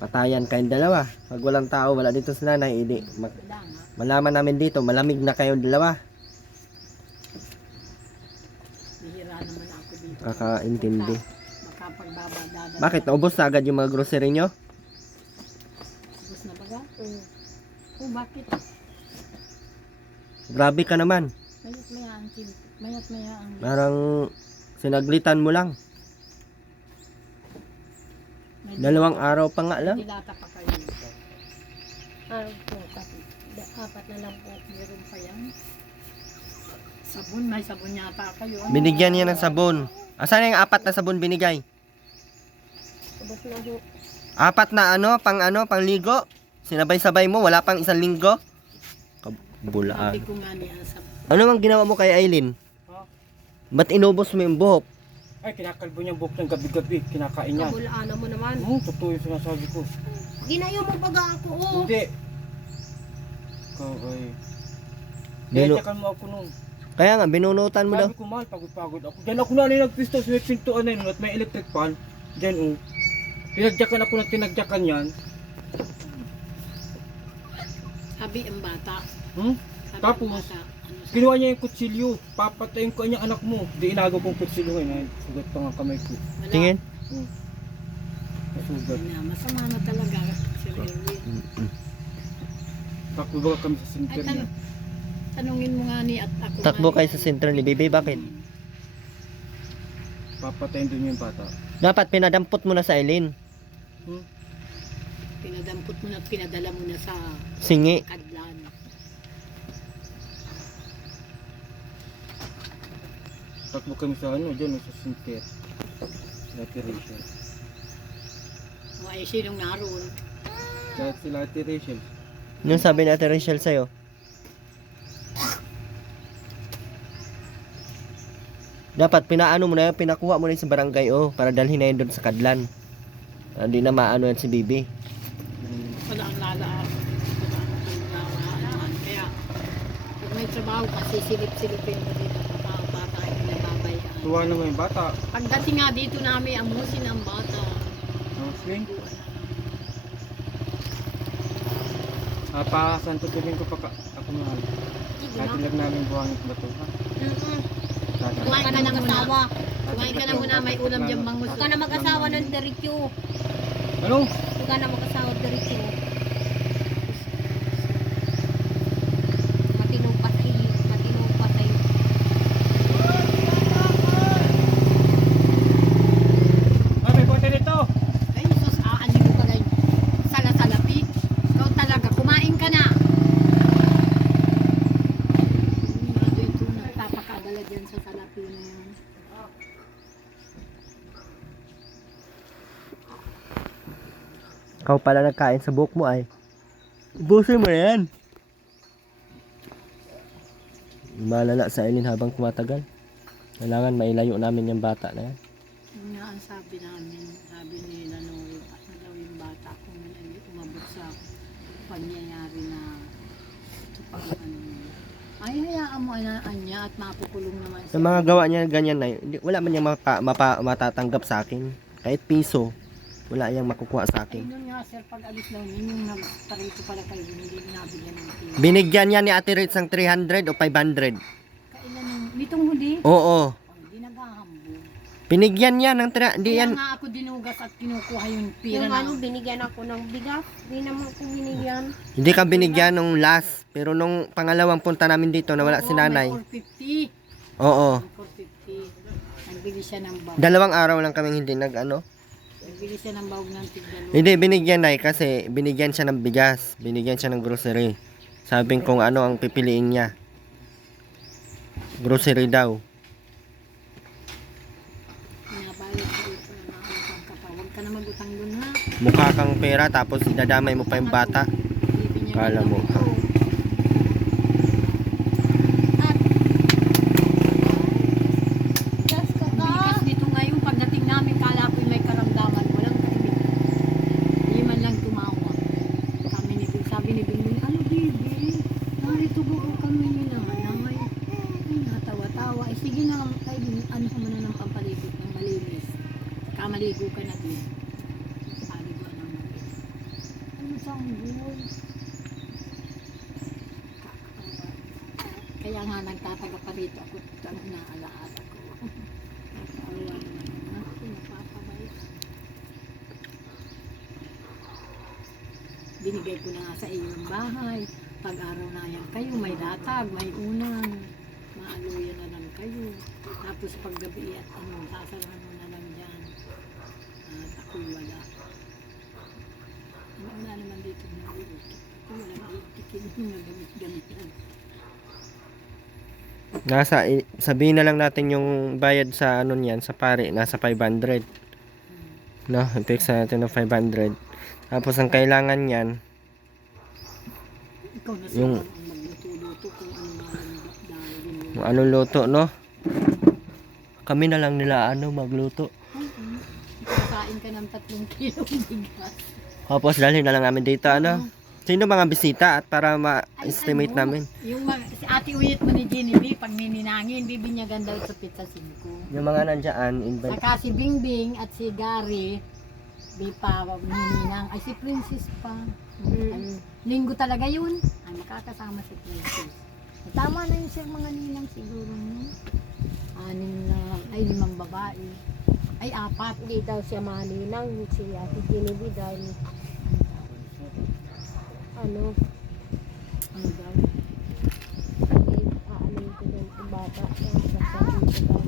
Patayan kayong dalawa. Pag walang tao, wala dito sa nanay, Wala nga. malaman namin dito, malamig na kayong dalawa. Bihira naman ako dito. Kakaintindi. Makapagbabadada. Bakit? Naubos na agad yung mga grocery nyo? Ubus na baga? Oo, bakit? Grabe ka naman. Mayat-maya ang mayat-maya ang Parang sinaglitan mo lang. 2 araw pa nga lang. Dilata pa kayo. Araw po kasi. 4 na lang po. Meron pa yan. Sabon, may sabon yata kayo. Ano? Binigyan niya ng sabon. Asan yung 4 na sabon binigay? Ubos na po. 4 na pang ligo? Sinabay-sabay mo, wala pang 1 linggo? Sabi Kabulaan. ko nga niya sabon. Ano mang ginawa mo kay Aileen? Ha? Ba't inubos mo yung buhok? Ay, kinakalbo niya buhok ng gabi-gabi. Kinakain niya. Kabulaanan mo naman. Totoo yung sinasabi ko. Ginayo mo baga ako, oh. Hindi. Ikaw ay... Binu- Kaya mo ako nung. Kaya nga, binunutan mo daw. Sabi ko, mahal, pagod-pagod ako. Diyan ako na nagpisto sa may pintuan na yun at may electric fan. Diyan, oh. Tinagjakan ako ng tinagjakan yan. Sabi ang bata. Hmm? Sabi Tapos, ang bata. Ano sabi? Kinuha niya yung kutsilyo. Papatayin ko niya anak mo. Di inago kong kutsilyo ngayon. Ay, sugat pa nga kamay ko. Wala. Tingin. Sugat. Na, masama na talaga si Erwin. Takbo ba kami sa Ay, center niya. tanungin mo nga ni at ako. Takbo nga kayo ni- sa sentro ni Bibi, bakit? Papatayin doon yung bata. Dapat pinadampot mo na sa Aileen. Hmm? Pinadampot mo na at pinadala mo na sa Singi. Kadlan. Takbo kami sa ano, dyan sa center. Lati Rachel. O ay sinong naroon? Kahit si Lati Rachel. Anong sabi ni Ate Rachel sa'yo? Dapat pinaano mo na yun, pinakuha mo na yun sa barangay para dalhin na yun doon sa Kadlan. Hindi na maano yan si Bibi. Wala ang lalaan. Wala ang lalaan. Kaya, pag may trabaho ka, sisilip-silipin mo dito ang mga bata ay pinababayaan. Tuwa naman yung bata. Pagdating nga dito namin, amusin ang bata. Swing. Pasantutunin ko pa ako mahal. Kahit ilag namin buhangit ba ito, ha? Kumain ka na muna. Kumain ka na muna, may ulam dyan bangus. Huwag ka na mag-asawa ng diritsyo. Ano? Huwag ka na mag-asawa ng diritsyo. Matinong pa sa'yo. Matinong pa sa'yo. May bote dito! Ay, sus, aanin mo ka ganyan. Salasalapi. Ikaw talaga, kumain ka na. Ito, nagpapakabala dyan sa salapi na yun. Ikaw pala nagkain sa buhok mo ay. Ubusin mo yan. Malala sa Aileen habang tumatagal. Kailangan mailayo namin yung bata na yan. Yun nga ang sabi namin, sabi ni Lanoy, ano daw yung bata kung umabot sa pangyayari na ito pa ano. Ay, hayaan mo niya at mapukulong naman Sa mga gawa niya ganyan na yun, wala man niyang matatanggap sa akin. Kahit piso, wala niyang makukuha sa Ay, akin. nun nga sir, pag alis daw yun, yung nagtarito pala kayo, hindi nabigyan ng pila. Binigyan niya ni Ate Ritz ng 300 o 500. Kailan nung, nitong huli, Oo. hindi naghahambong. Binigyan niya ng di Kaya yan. nga ako dinugas at kinukuha yung pira Yung na. ano, binigyan ako ng bigas. Hindi naman ko binigyan. Hindi ka binigyan nung last. Pero nung pangalawang punta namin dito na wala si nanay. May 450. Oo. May 450. Nagbili siya ng bawang. 2 araw lang kaming hindi Nagbili siya ng bawang ng tigdalo. Hindi, binigyan na kasi binigyan siya ng bigas, binigyan siya ng grocery. Sabi kong ano ang pipiliin niya. Grocery daw. Nabayad sa ito na nakakang ka pa. Huwag ka na mag-utang dun ha. Mukha kang pera tapos idadamay mo pa yung bata. Bibi niya Kala ng mo, damit ko. Bigas ka ka. Bigas nito ngayon, pagdating namin, kala ko may karamdaman. Walang kaibig. Hindi man lang tumawa. Sabi ni Bing, ano baby? Narito buo kami ni nanay. Ay, natawa-tawa. Ay, sige na, ay, ano ka muna ng pampaligot ng malinis. Kamaligo ka na din. Paligo ng malinis. Ano siyang buhay? Kaya nga nagtataga pa rito ako, ang naalaala ko. Awa naman ako, napapabay. Binigay ko na nga sa iyo yung bahay. Pag-araw na yan kayo, may latag, may unan. Maaluyan na lang kayo. Tapos paggabi at ano, sasarahan mo na lang dyan. At ako'y wala. Ganit-ganit lang. Sabihin na lang natin yung bayad sa ano niyan, sa pare, nasa 500. No, i-fix natin ng 500. Tapos ang kailangan niyan, Ikaw na yung ang magluto-luto kung ano nga yung dahil mo. yung ano luto, no? Kami na lang nila ano magluto. Kakain ka ng 3 kilong bigas. Tapos dalhin na lang namin dito, ano? Sino mga bisita at para ma-estimate namin. Yung si Ate Uyit mo ni Ginny, pag nininangin, bibinyagan daw sa pizza 5. Yung mga nandiyan, invite. Saka si Bingbing at si Gary, di pa nininang. Ay, si Princess pa. Linggo talaga yun. Ay, makakasama si Princess. Ay, tama na yun sir, mga ninang siguro. No? 5 babae. Ay, 4. Hindi daw siya maninang si Ate Genevieve dahil ano, Ano daw? aanin ko din sa bata. Sasaksakin ko daw.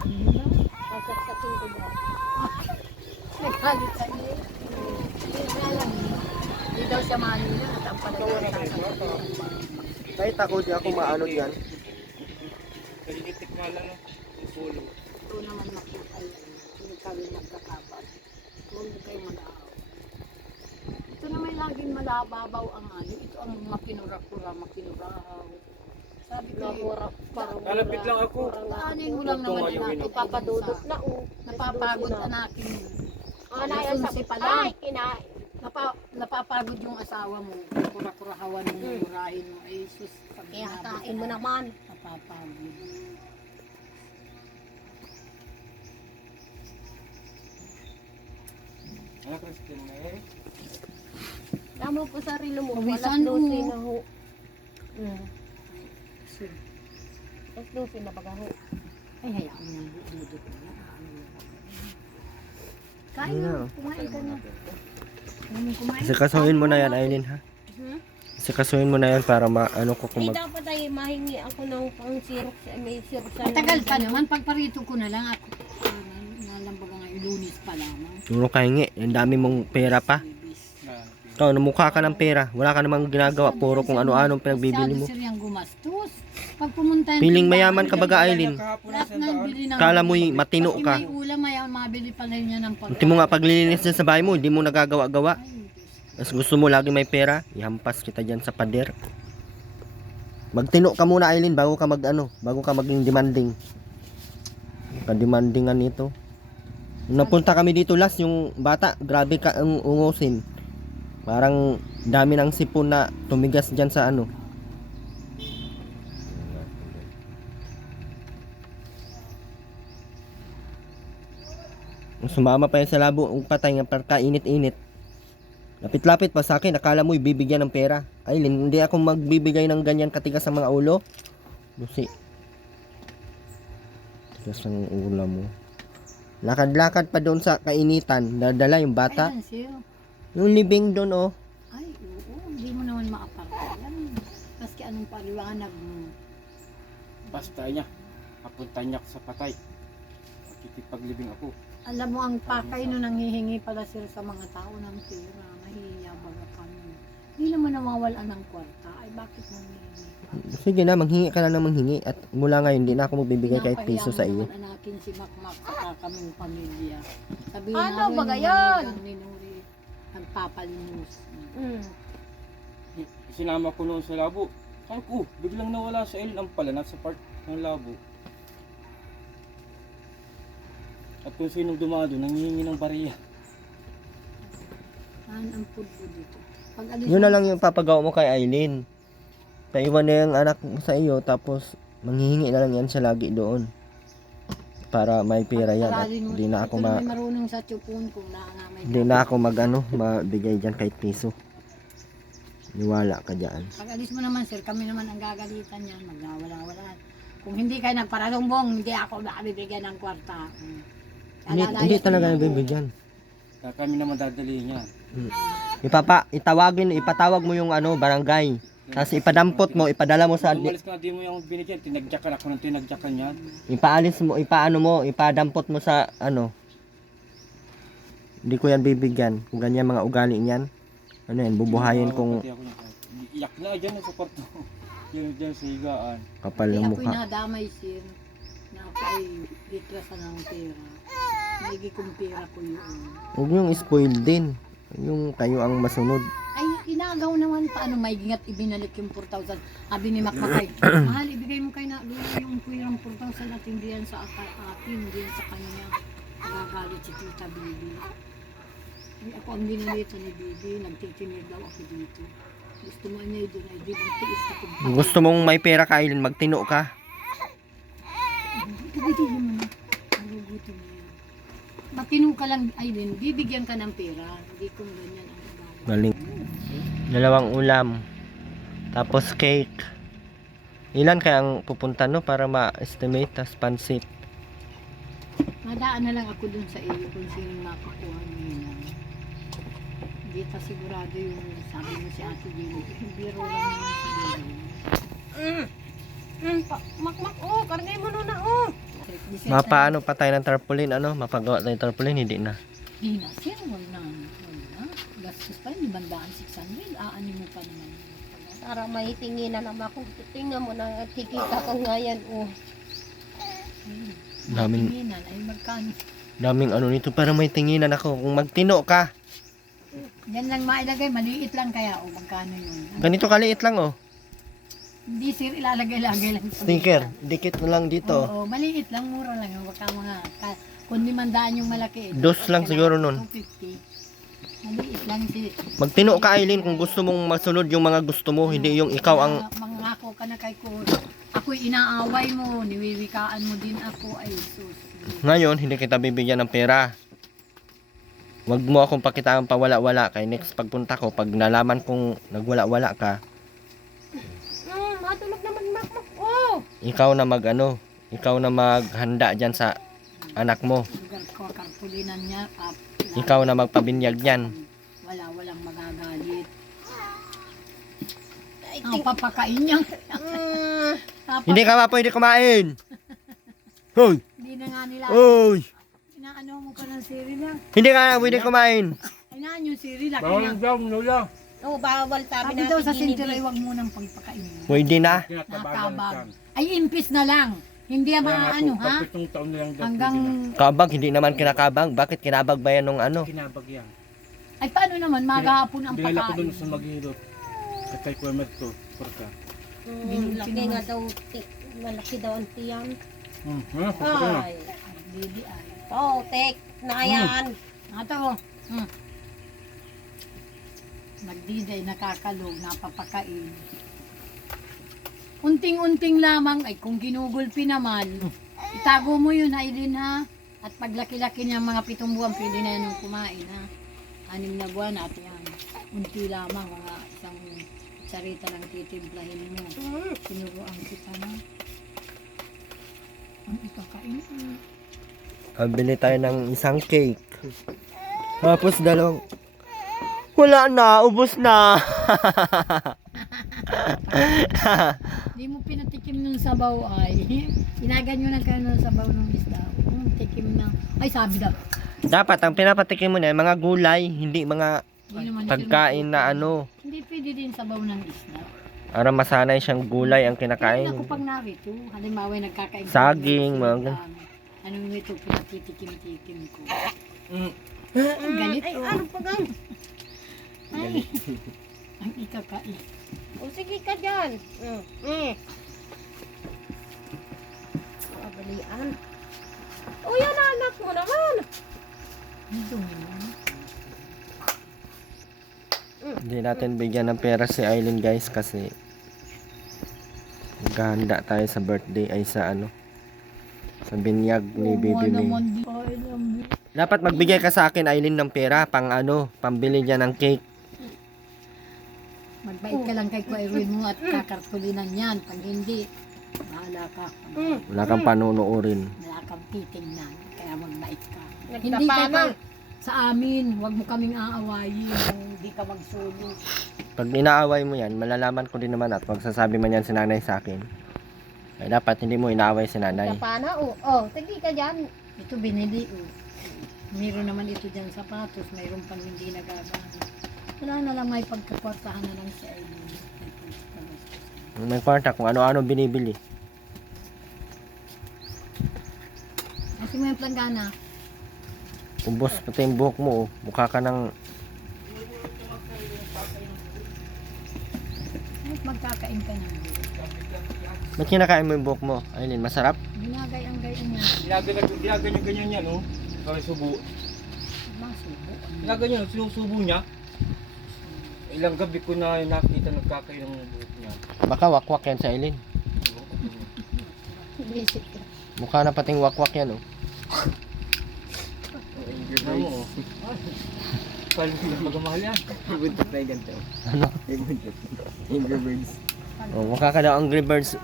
Ano daw? Sasaksakin ko daw. Nagkalit sa iyo. Hindi nga lang. Hindi daw siya maninang at ang pala Kahit ako, di ako maano diyan. Nagigit na lang no. Pulo. Ito naman makikay. Hindi kami magkakapat. Huwag kayo mag-aaw. Ito naman laging malababaw ang ano. Ito ang makinura-kura. Sabi ko, Parang Kalapit lang ako. aanin mo lang naman Tumayo ina. yun. ipapadudot na Napapagod anakin. Anay sa Sunsi pa lang. ay kinain. Napapagod yung asawa mo. Kura-kurahawan mo, murahin mo. Ay, sus. Pag Kaya inabot hatain mo na, naman. Napapagod. Ano Christine na eh? Damo po sarili mo. Pawisan Alas 12 mo. na ho. Alas 12 na baga ho. Ay, hayaan mo yung dudot mo na. Kain Ayun na. na. Kumain ka na. Kumain. Sikasuhin mo na yan, Aileen, ha? Sikasuhin mo na yan para maano ko kung Ay dapat ay mahingi ako ng pang Xerox. May Xerox na Matagal pa naman. Pagparito ko na lang ako. Nalambaga nga Lunis pa lamang. Puro kahingi. Ang dami mong pera pa. Ikaw, namukha ka ng pera. Wala ka namang ginagawa. Puro kung ano-anong pinagbibili mo. Sabi sir gumastos. Pag pumunta Piling mayaman ka baga, Aileen. lahat ng bili ng Kala mo'y matino Pati ka. may ulam, may mabili pa rin niya ng Hindi mo nga paglilinis dyan sa bahay mo, hindi mo nagagawa-gawa. Mas gusto mo lagi may pera, ihampas kita dyan sa pader. Magtino ka muna, Aileen, bago ka bago ka maging demanding. Ka-demandingan nito. Nung napunta kami dito last, yung bata, grabe ka ang ungusin. Parang dami ng sipon na tumigas dyan sa ano. Sumama pa yan sa labo, ang patay nga parka init-init. Lapit-lapit pa sa akin, akala mo ibibigyan ng pera. Aileen, hindi ako magbibigay ng ganyan katigas sa mga ulo. Lucy. Tigas ang ulo mo. Lakad-lakad pa doon sa kainitan, dadala yung bata. Ayan, sir. Yung libing doon, oh. Ay, oo. Hindi mo naman maaparta. Yan. Maski anong paliwanag mo. Basta niya. Papunta niya sa patay. Makikipaglibing ako. Alam mo, ang pakay no nanghihingi pala sir sa mga tao ng pera. Mahihiya baga kami. Hindi naman nawawalan ng kwarta. Ay, bakit mo hihingi? Sige na, manghingi ka na ng manghingi. At mula ngayon, hindi na ako magbibigay kahit piso sa iyo. Pinapahiya mo naman anakin si Makmak saka kaming pamilya. Sabihin Ano namin baga yung yan? hanggang Ninuri nagpapalimos. Sinama ko noon sa labo. Sabi ko, biglang nawala sa Aileen ang pala. Nasa part ng labo. At kung sinong dumado, nanghihingi ng bariya. Ang food po dito. Pag alis Yun na lang yung papagawa mo kay Aileen. Paiwan na yung anak mo sa iyo, tapos manghihingi na lang yan siya lagi doon. Para may pera yan at hindi na ako may marunong sa tupon kung may hindi na ako mabigay dyan kahit piso. Niwala ka dyan. Pag alis mo naman sir, kami naman ang gagalitan yan, magwawala-wala. Kung hindi kayo nagparasumbong, hindi ako makabibigyan ng kwarta. Hindi talaga nabibigyan. Kaya kami naman dadalihin niya. Ipatawag mo yung barangay. Tapos ipadampot mo, ipadala mo sa Umalis ka na, di mo yung binigyan. Tinagjakan ako ng tinagjakan niya. ipadampot mo sa Hindi ko yan bibigyan. Kung ganyan mga ugali niyan. Bubuhayin kung Pati ako niya. Iyak na dyan sa kwarto. Yan dyan sa higaan. Kapal Kaya ng ako'y mukha. nadamay sir, na ako ay gitrasan ng pera. Hindi kong pera ko yun. Huwag yung spoil din. Yung kayo ang masunod. Ay, inagaw naman paano may gingat ibinalik yung 4,000. Sabi ni Makmakay, mahal, ibigay mo kay na Lula yung kuya ng 4,000 at hindi yan sa atin, hindi yan sa kanya. Nagagalit si Tita Bibi. Ay, ako ang dinalita ni Bibi, nagtitinir daw ako dito. Gusto mo niya doon ay di tiis na kumpay. Gusto mong may pera ka, Aileen, magtino ka. Bibigyan mo na. Nagugutom na yan. Matinong ka lang, Aileen, bibigyan ka ng pera. Hindi kong ganyan ang ugali. Galing. Dalawang ulam. Tapos cake. Ilan kaya ang pupunta no para ma-estimate? Tas pansit. Madaan na lang ako dun sa iyo kung sino makakuha nila. Hindi pa sigurado yung sabi mo si Ate Jenny. Biro lang naman siguro. Makmak, oh, kargay mo na, oh. Mapaano pa tayo ng tarpaulin? Ano? Mapagawa tayo ng tarpaulin? Hindi na. Hindi na sir, wala na. Gastos pa yun, 500, 600. Aanin mo pa naman. Para may tingin na naman ako. Tingnan mo na, kikita ko nga yan, oh. Daming- Tinginan ay magkano. Daming ano nito para may tinginan ako. Kung magtino ka. Yan lang mailagay, maliit lang kaya. O magkano yun? Ganito kaliit lang oh. Hindi sir, ilalagay-lagay lang. sa Sticker. mesa. Dikit mo lang dito. Oo, maliit lang, mura lang. Huwag ka mga, kung 500 yung malaki. Dos lang siguro nun. 250. Maliit lang si. Magtino ka, Aileen, kung gusto mong masunod yung mga gusto mo. Hindi yung ikaw ang... Mangako ka na kay ko. Ako'y inaaway mo, niwiwikaan mo din ako. Ay, sus. Ngayon, hindi kita bibigyan ng pera. Huwag mo akong pakitaan pawala-wala. Kay next pagpunta ko, pag nalaman kong nagwala-wala ka, Matulog naman, Makmak, oh. ikaw na ikaw na maghanda dyan sa anak mo. Lugar ko, karpulinan niya. Ikaw na magpabinyag yan. Walang magagalit. Ang papakain niya. Hindi ka pa pwede kumain. Hoy! Hindi na nga nila. Hoy! Inaano mo pa ng siri lang. Hindi ka na pwede kumain. Inaan yung siri, laki Bawal na. daw, Lola. Oh, bawal Sabi sabi daw sa natin, sinturay, huwag mo nang pagpakain. Pwede na. Kinatabagan Nakabag. Ay, impis na lang. Hindi mga ano, ha? Pagpitong taon na lang daw. Hanggang, Kabag, hindi naman kinakabag. Bakit kinabag ba yan nung ano? Kinabag yan. ay paano naman, maghapon ang Dinala ko dun pagkain. sa maghirot. Katay ko emet to. Porka. Laki nga daw, malaki daw ang tiyan. Porka na. Ay, Baby, ay. oh, tek, na yan. Ato, nagdiday, nakakalog, napapakain. Unting-unting lamang, ay kung ginugulpi naman, itago mo yun, Aileen, ha? At paglaki-laki niya, mga 7 buwan, pwede na yan yung kumain, ha? 6 na buwan, at yan. Unti lamang, mga isang sarita lang titimplahin mo. Sinuruan kita na. Ang ipakain, Bili tayo ng isang cake. Tapos dalawang... Wala na, ubos na. Hindi mo pinatikim ng sabaw ay. Ginaganyo na kayo ng sabaw ng isda. Tikim na. Ay, sabi daw. Dapat ang pinapatikim mo na mga gulay, hindi mga Hindi naman pagkain na ano. Hindi pwede din sabaw ng isda. Para masanay siyang gulay ang Kaya kinakain. ako pag narito, halimbawa nagkakain. Saging, mga Anong ito, pinatitikim-tikim ko. Mm. Ang galit, Ay, oh. ano pa gan? Ay, ang ikakain. O, sige ka dyan. Kabalian. O, yan anak mo naman. Ang dumi mo. Hindi natin bigyan ng pera si Aileen guys kasi maghahanda tayo sa birthday ay sa ano sa binyag ni Baby May. Dapat magbigay ka sa akin Aileen ng pera pang ano, pambili niya ng cake. Magbait ka lang kay Kuya mo at kakartulinan yan. Pag hindi, bahala ka. Wala kang panunuorin. Wala kang titingnan. Kaya magbait ka. Nagtapa Hindi ka na. sa amin, huwag mo kaming aawayin. Hindi ka magsulo. Pag inaaway mo yan, malalaman ko din naman at magsasabi man yan si nanay sa akin. Ay dapat hindi mo inaaway si nanay. Tapa na, o. Oh, sige ka dyan. Ito binili, oh. Meron naman ito dyan sapatos, mayroon pang hindi nagagamit. Wala na lang may pagkakwartahan na lang sa Aileen. May kwarta kung ano-ano binibili. Kasi mo yung planggana. Ubos pati yung buhok mo, oh. Mukha ka ng... Kahit magkakain ka na. Ba't kinakain mo yung buhok mo, Aileen? Masarap? Ginagay-ang-gayan niya. Ginaganyan ganyan yan, oh. Kaya subo. Masubo. Ginaganyan, sinusubo niya. Ilang gabi ko na nakita nagkakain ng buhok niya. Baka wakwak yan sa Aileen. Visit ka. Mukha na pating wakwak yan, oh. Ano mo, oh. Paano sila magamahal yan? Ibuntot na yung ganito. Ano? Ibuntot. Angry Birds. Oh, mukha ka daw Angry Birds.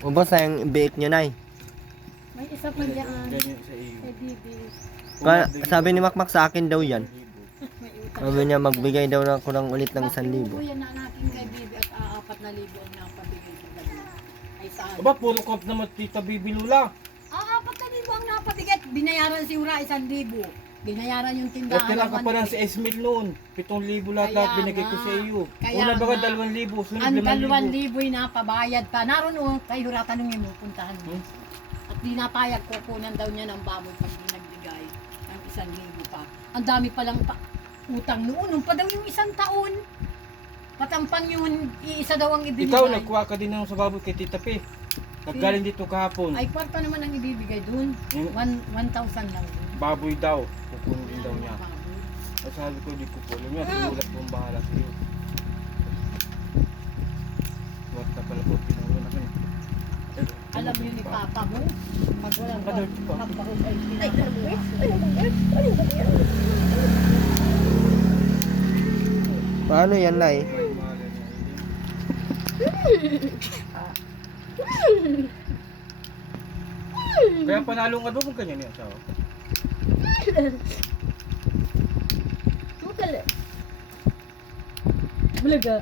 Ubos na yung biik nyo, Nay. May isa pa dyan. Ganyan sa iyo. Kay Bibi. Sabi ni Makmak sa akin daw yan. May utang. Sabi niya magbigay daw na ako ng ulit ng 1,000. Yan na natin kay Bibi at 4,000 ang napabigay sa dalawa. Ay saan? Aba, puro kap naman tita Bibi Lula. 4,000 ang napabigay. Binayaran si Ura 1,000. Binayaran yung At tindahan. kailangan ka pa lang sa Esmil noon. 7,000 lahat Kaya binigay ko nga. sa iyo. Kaya Una ba ka nga. 2,000? Sunod Ang 5,000. 2,000 na pabayad pa. Naroon o, kay Hura tanungin mo, puntahan mo. Hmm? At di napayag, kukunan daw niya ng baboy pag nagbigay ng 1,000 pa. Ang dami palang utang noon. Nung pa daw yung 1 taon. Patampang yun, iisa daw ang ibinigay. Ikaw, nagkuha ka din ng sa baboy kay Tita P. Naggaling dito kahapon. Ay, kwarta naman ang ibibigay dun. Yung 1,000 lang dun. baboy daw. Kukunin din daw niya. Baboy. At sabi ko, di ko po alam niya. Sinulat ko ang bahala sa iyo. What na pala po, pinangunan ko niya. Alam yun ni Papa mo, pag walang Ano, pa? pagpahog ay Ay, pinapagawa. Paano yan, Nay? Kaya panalo nga doon kanya niya asawa. Mukala. Bulaga.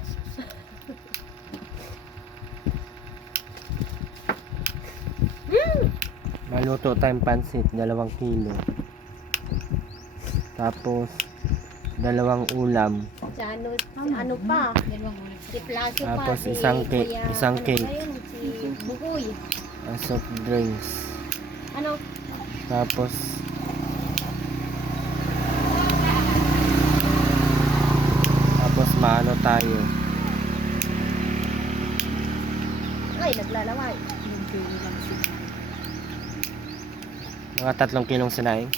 Maluto tayong pansit, 2 kilo. Tapos, 2 ulam. Si ano pa? Dalawang ulit. Si Plaso pa. Tapos, si isang cake. Ayun, si Bukoy. Soft drinks. Ano? Tapos, maano tayo. Ay, naglalaway. Yung pili lang siya. Mga 3 kilong sinaing.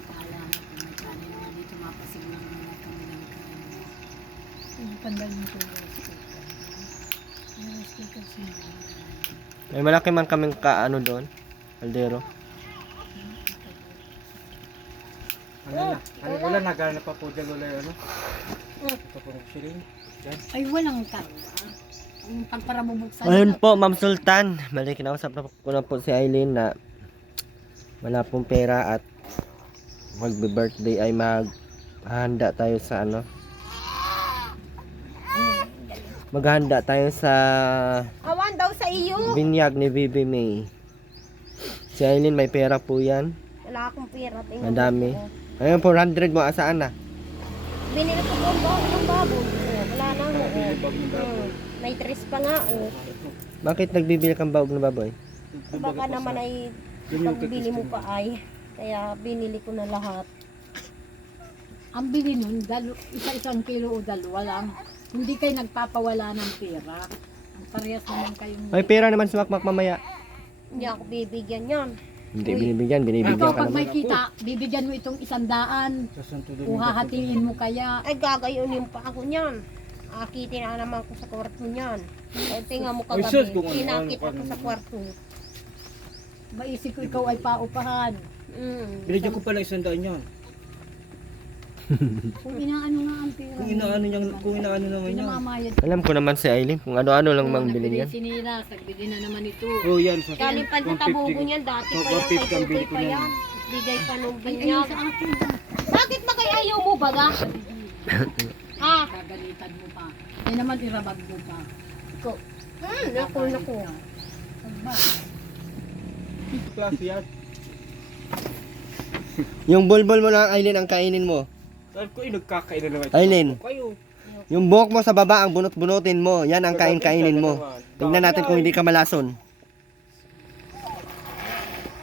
Akala mo kung may kanin na dito mapasiguro na kami ng kanin. Yung pandal mo siya yung sticker. Yung sticker siya. May malaki man kaming kaano doon. Kaldero. Wala naghanap pa po dyan wala ano. Ito po ng siling. Ay, walang karwa. Ang pagparamubuksan. Ayun po, Ma'am Sultan. Balik, kinausap na ko na po si Aileen na wala pong pera at magbe-birthday ay maghahanda tayo sa ano. Maghahanda tayo sa Awan daw sa iyo. binyag ni Bibi May. Si Aileen may pera po yan. Wala akong pera. Tingnan Madami. mo. Ayun, 400 mo, asaan na? Binili ko ng baboy. Oh, wala na. Bag ng baboy. May tres pa nga. Oh. Bakit nagbibili kang baog na baboy? Baka naman ay pagbili mo pa ay. Kaya binili ko na lahat. Ang bili nun, isa-isang kilo o dalawa lang. Hindi kayo nagpapawala ng pera. Ang parehas naman kayong... May pera naman si Makmak mamaya. Hindi ako bibigyan yan. Hindi Uy. binibigyan, binibigyan Ikaw, ka pag may naman. kita, bibigyan mo itong 100. Sa Santo Kung hahatiin mo kaya. Ay gagayunin pa ako niyan. Akitin na naman ko sa kwarto niyan. Ay tingnan mo Ay, sus, kagabi. kung ano, Kinakit ano, ako sa kwarto. Maisip ko ikaw ay paupahan. Binigyan ko pala 100 yan. Kung inaano nga ang pera. Kung inaano naman yan. Pinamamayad. Alam ko naman si Aileen kung ano-ano lang mang bilhin yan. Sinira, nagbili na naman ito. Oh, yan. Sa Galing pa sa tabugo niyan. Dati pa yan. 150 Kay ang bili Tutoy ko pa niyan. yan. Bigay pa nung Ay, ayun binyag. sa akin. Bakit ba kaya ayaw mo baga? Ha? Gagalitan mo pa. Yan naman irabag mo pa. Ko. Naku. Pagba. klase yan. Yung bulbul mo lang, Aileen, ang kainin mo. Sabi ko, nagkakain na naman. Aileen. Kayo. Yung buhok mo sa baba, ang bunot-bunutin mo. Yan ang kain-kainin mo. Tingnan natin kung hindi ka malason.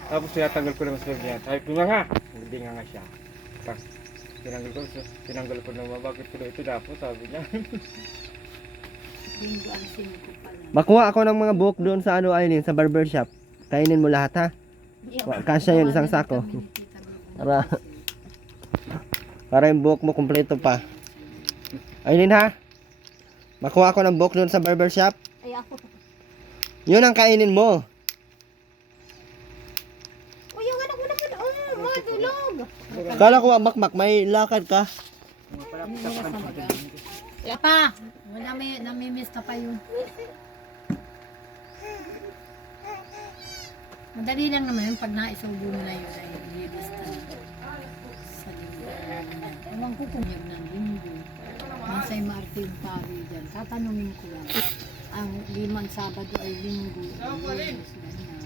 Tapos tinatanggal ko naman sa loob niya. Sabi ko nga, hindi nga siya. Tapos tinanggal ko naman, bakit ko ito dapo, sabi niya. Linggo ang 5 pala. Makuha ako ng mga buhok doon sa ano, Aileen, sa barbershop. Kainin mo lahat, ha? Kasya yun, isang sako. Para, para yung buhok mo kumpleto pa. Aileen, ha? Makuha ako ng buhok doon sa barbershop. Ay ako. Yun ang kainin mo. Uy, yung anak mo naman, matulog. Kala ko, makmak, may lakad ka. Pa, namimiss ka pa yun. Madali lang naman yun pag naisubo mo na yun ay lilista na sa linggo. Ewan ko kung yun ng linggo. Masay Martin Pari dyan. Tatanungin ko lang. Ang 5 Sabado ay linggo. Lunes, ganyan.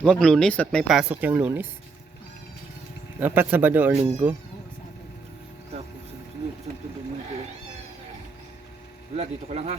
Wag Lunes at may pasok yung Lunes. Dapat Sabado o Linggo. Oo, Sabado. Tapos, sunod mo ko. Wala, dito ko lang ha.